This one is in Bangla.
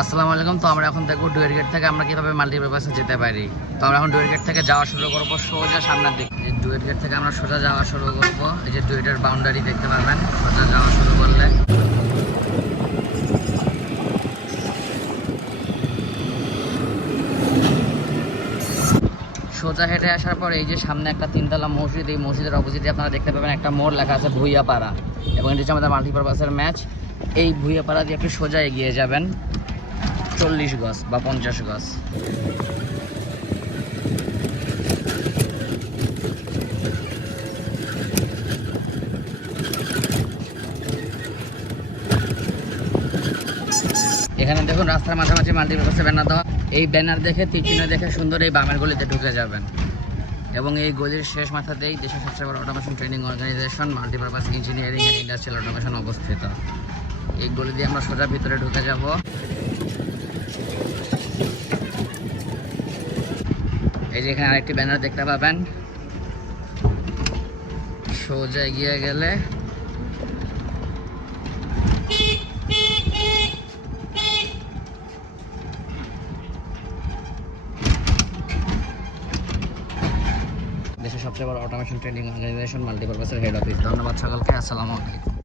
আসসালামু আলাইকুম। তো আমরা এখন দেখব ডুয়ের গেট থেকে আমরা কীভাবে মাল্টিপারপাসে যেতে পারি। তো আমরা এখন ডুয়ের গেট থেকে যাওয়া শুরু করব সোজা সামনের দিক। এই ডুয়েট গেট থেকে আমরা সোজা যাওয়া শুরু করব। এই যে ডুয়েটের বাউন্ডারি দেখতে পাবেন। সোজা যাওয়া শুরু করলে। সোজা হেঁটে আসার পর এই যে সামনে একটা তিনতলা মসজিদ, এই মসজিদের অপোজিটে আপনারা দেখতে পাবেন একটা মোড় লেখা আছে ভুইয়াপাড়া। এবং এটি হচ্ছে আমাদের মাল্টিপারপাসের ম্যাচ এই ভুইয়াপাড়া দিয়ে একটু সোজা এগিয়ে যাবেন। চল্লিশ গজ বা পঞ্চাশ গজ এখানে দেখুন রাস্তার মাঝামাঝি মাল্টিপারপাসে ব্যানার দেওয়া। এই ব্যানার দেখে তীর্চিহ্ন দেখে সুন্দর এই বামের গলিতে ঢুকে যাবেন। এবং এই গলির শেষ মাথাতেই দেশের সবচেয়ে বড় automation training organisation multipurpose engineering and industrial automation অবস্থিত। এই গলি দিয়ে আমরা সোজা ভিতরে ঢুকে যাব। এই যে এখানে আরেকটি ব্যানার দেখতে পাবেন। সোজা এগিয়ে গেলে দেশের সবচেয়ে বড় অটোমেশন ট্রেনিং অর্গানাইজেশন মাল্টিপারপাসের হেড অফিস ধন্যবাদ সকলকে, আসসালামু আলাইকুম।